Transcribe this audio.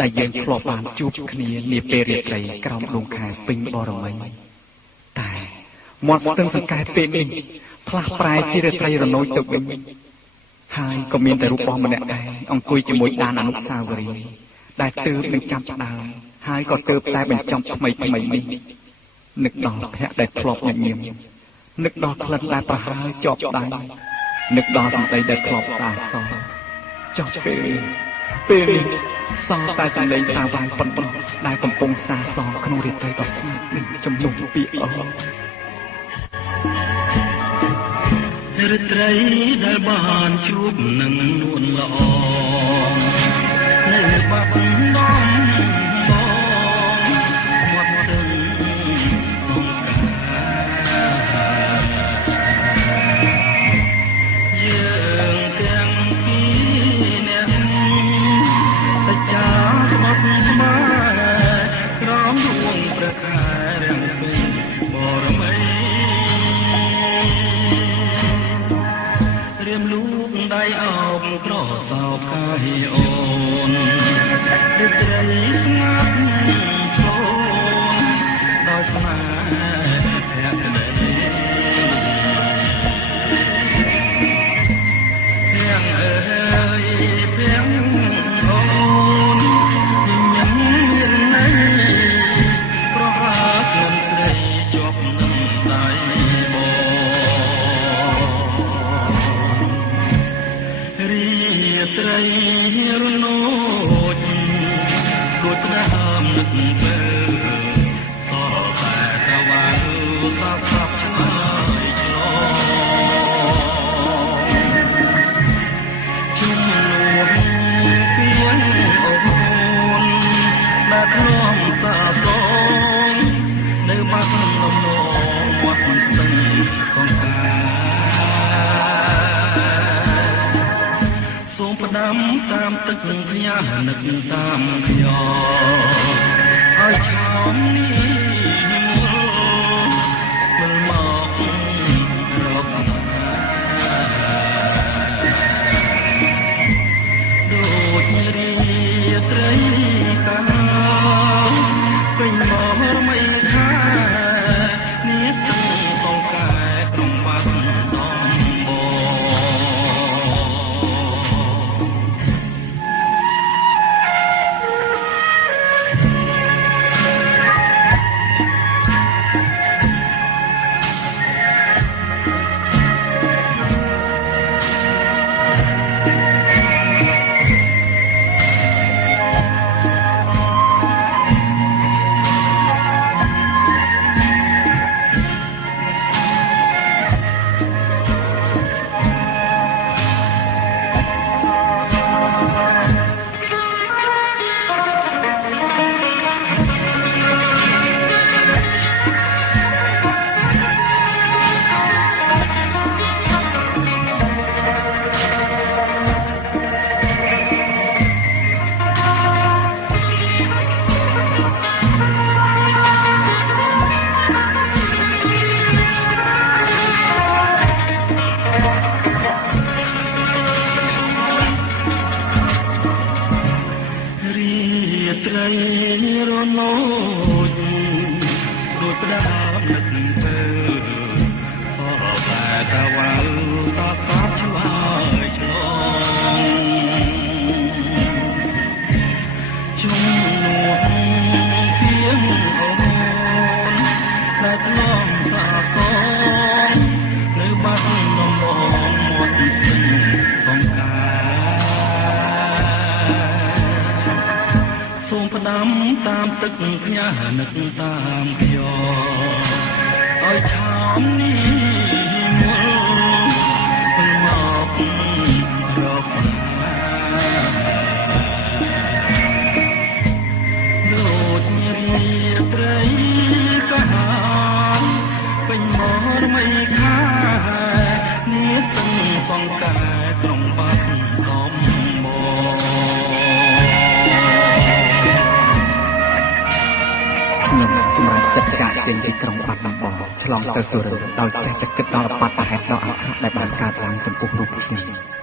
ដែលយើងធ្លាប់បានជួបគ្នានាពេលរាត្រីក្រោមដួងខែពេញបរមីតែមាត់ស្ទឹងសង្កែពេលនេះផ្លាស់ប្រែជារាត្រីរនោចទៅវិញហើយក៏មានតែរូបរបស់ម្នាក់ដែរអង្គុយជាមួយដានអនុស្សាវរីយ៍ដែលទើបនឹងចាប់ផ្ដើមហើយក៏ទើបតែបញ្ចប់ថ្មីនេះនឹកដល់ភ័ក្រដែលធ្លាប់ញញឹមនឹកដល់ក្លិនដែលប្រហើរជាប់ដៃនឹកដល់សម្ដីដែលធ្លាប់ស្អាតសចុះពេលនេះសងតែសម្ដីសាវ៉ាយប៉ុណ្ណោះដែលកំពុងសាសងក្នុងរាត្រីដ៏ស្ងាត់នេះចំនួនពីអស់រាត្រីដែលបានជួបនឹងនួនល្អនៅបាត់ដំដៃអោបក្រសោបកាយអូនព្រឹកត្រីស្ងាត់សូនដោយស្នេហ៍ភក្តីទាំងអើយទាំងអូនញញឹមមានន័យប្រហាក្លិនស្រីជាប់នឹងដៃត្រីរនោចគួតដើមនឹកទៅសតែតវ៉ាសាស្រាប់ឆ្លើយឆ្លងជុំនួនពីអូនដែលធ្លាប់សាសងនៅបាត់នំមាត់មិនស្ទឹងសង្ការផ្ដាំតាមទឹកផ្ញើនឹកតាមខ្យល់ឲ្យឆោមនេះវិលមករកដូចរាត្រីកាលពេញមករមីខានេះទឹកសង្កែក្នុងបាត់ត្រីរនោចគួតដើមនឹកទៅសតែតវ៉ាសាស្រាប់ឆ្លើយឆ្លងជុំនួនពីអូនដែលធ្លាប់សាសងនៅបាត់នំមាត់ស្ទឹងសង្ការសូមផ្ដាំតាមទឹកផ្ញើនឹកតាមខ្យល់ឲ្យឆោមនេះវិលមករកដូចរាត្រីកាលពេញមរមីខានេះស្ទឹងសង្កែក្នុងបាត់កំបោខ្ញុំសម្រាប់ចាត់ការចេញពីក្រុងបាត់ដំបងឆ្លងទៅសុរិនដោយចេះតែគិតដល់បាត់ប្រហែលដល់អង្ខដែលបានកើតឡើងចំពោះរូបខ្ញុំ